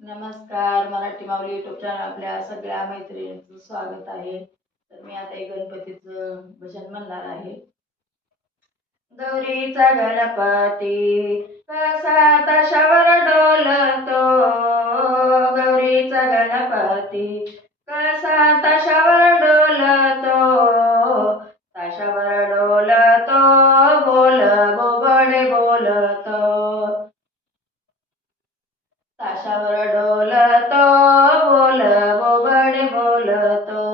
नमस्कार. मराठी माऊली YouTube channel आपल्या सगळ्या मैत्रिणींचं स्वागत आहे. तर मी आता एक गणपतीचं भजन म्हणणार आहे. गौरीचा गणपती कसा तशावर डोलतो, गौरीचा गणपती कसा तशावर डोलतो, ताशावर डोलतो, बोल बोबडे बोलतो, ताशावर डोलतो, बोल बोबडे बोलतो.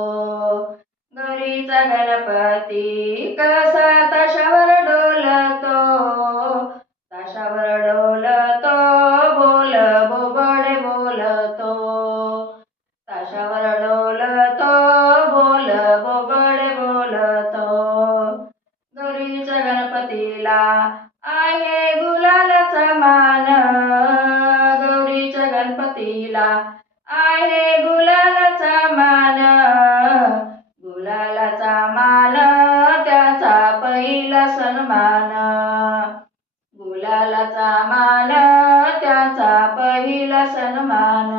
गौरीचा गणपती कसा ताशावर डोलतो, ताशावर डोलतो, बोल बोबडे बोलतो, ताशावर डोलतो, बोल बोबडे बोलतो. गौरीच्या गणपतीला आहे गुलालाचा मान, गौरीच्या गणपतीला आहे गुलालाचा मान, गुलालाचा मान त्याचा पहिला सन्मान, गुलालाचा मान त्याचा पहिला सन्मान.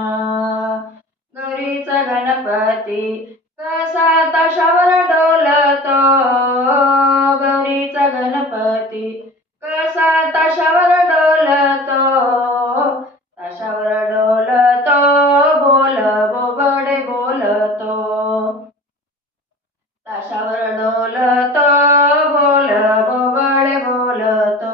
गौरीचा गणपती कसा ताशावर डोलतो, गौरीचा गणपती कसा ताशावर डोलतो, ताशावर डोलतो, बोल बोबडे बोलतो, ताशावर डोलतो, बोल बोबडे बोलतो.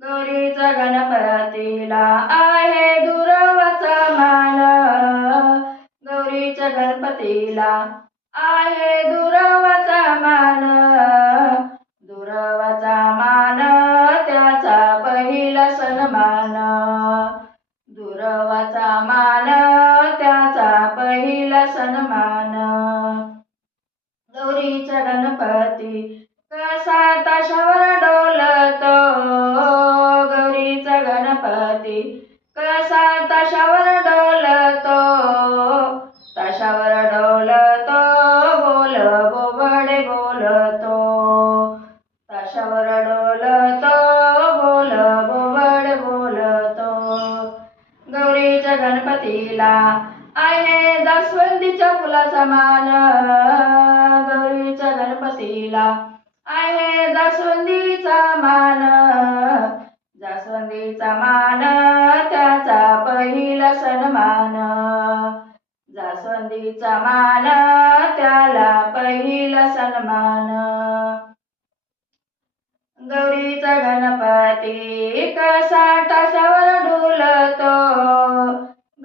गौरीचा गणपतीला आहे दुर्वाचा मान, गौरीच्या गणपतीला आहे दुर्वाचा मान, दुर्वाचा मान त्याचा पहिला सन्मान, दुर्वाचा मान त्याचा पहिला सन्मान. गौरीचा गणपती कसा ताशावर डोलतो, गौरीचा गणपती कसा ताशावर डोलतो, ताशावर डोलतो, बोल बोबडे बोलतो, ताशावर डोलतो, बोल बोबडे बोलतो. गौरीच्या गणपतीला आहे जास्वंदीच्या फुलाचा मान, गौरीच्या गणपतीला आहे जास्वंदीचा मान, जास्वंदीचा मान त्याचा पहिला सन्मान, जास्वंदीचा मान त्याला पहिला सन्मान. गौरीचा गणपती कसा ताशावर डोलतो,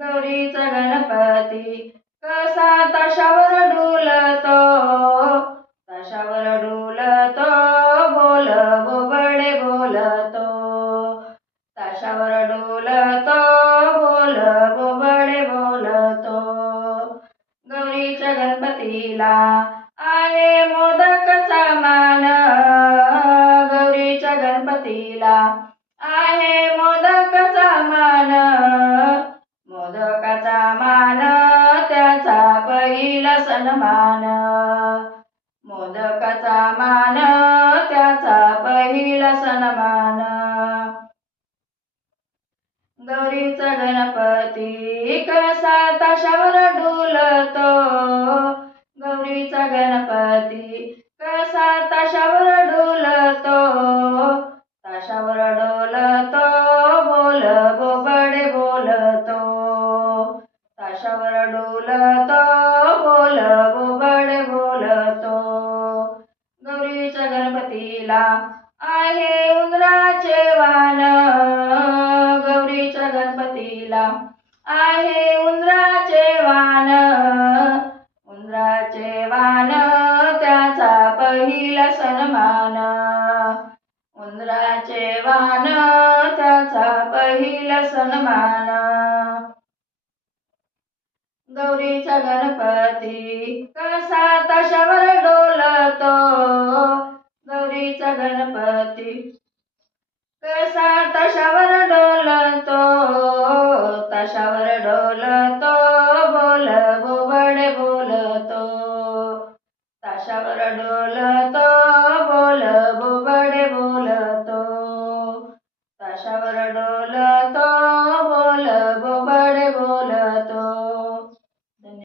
गौरीचा गणपती कसा ताशावर डोलतो, ताशावर डोलतो, बोल बोबडे बोलतो, ताशावर डोलतो, बोल बोबडे बोलतो. गौरीच्या गणपतीला आहे मोदकचा मान, गौरीच्या गणपतीला आहे मोदकचा मान, मोदकाचा मान त्याचा पहिला सन्मान, मोदकाचा मान त्याचा पहिला सन्मान. गौरीचा गणपती कसा ताशावर डोलतो, गौरीचा गणपती कसा ताशावर डोलतो, ताशावर डोलतो, बोल बोबडे बोलतो, ताशावर डोलतो, बोल बोबडे बोलतो. गौरीच्या गणपतीला आहे उंदराचे वान, गौरीच्या गणपतीला आहे उंदराचे वान, उंदराचे वान त्याचा पहिला सन्मान, उंदराचे वान त्याचा पहिला सन्मान. गौरीचा गणपती कसा ताशावर डोलतो, गौरीचा गणपती कसा ताशावर डोलतो,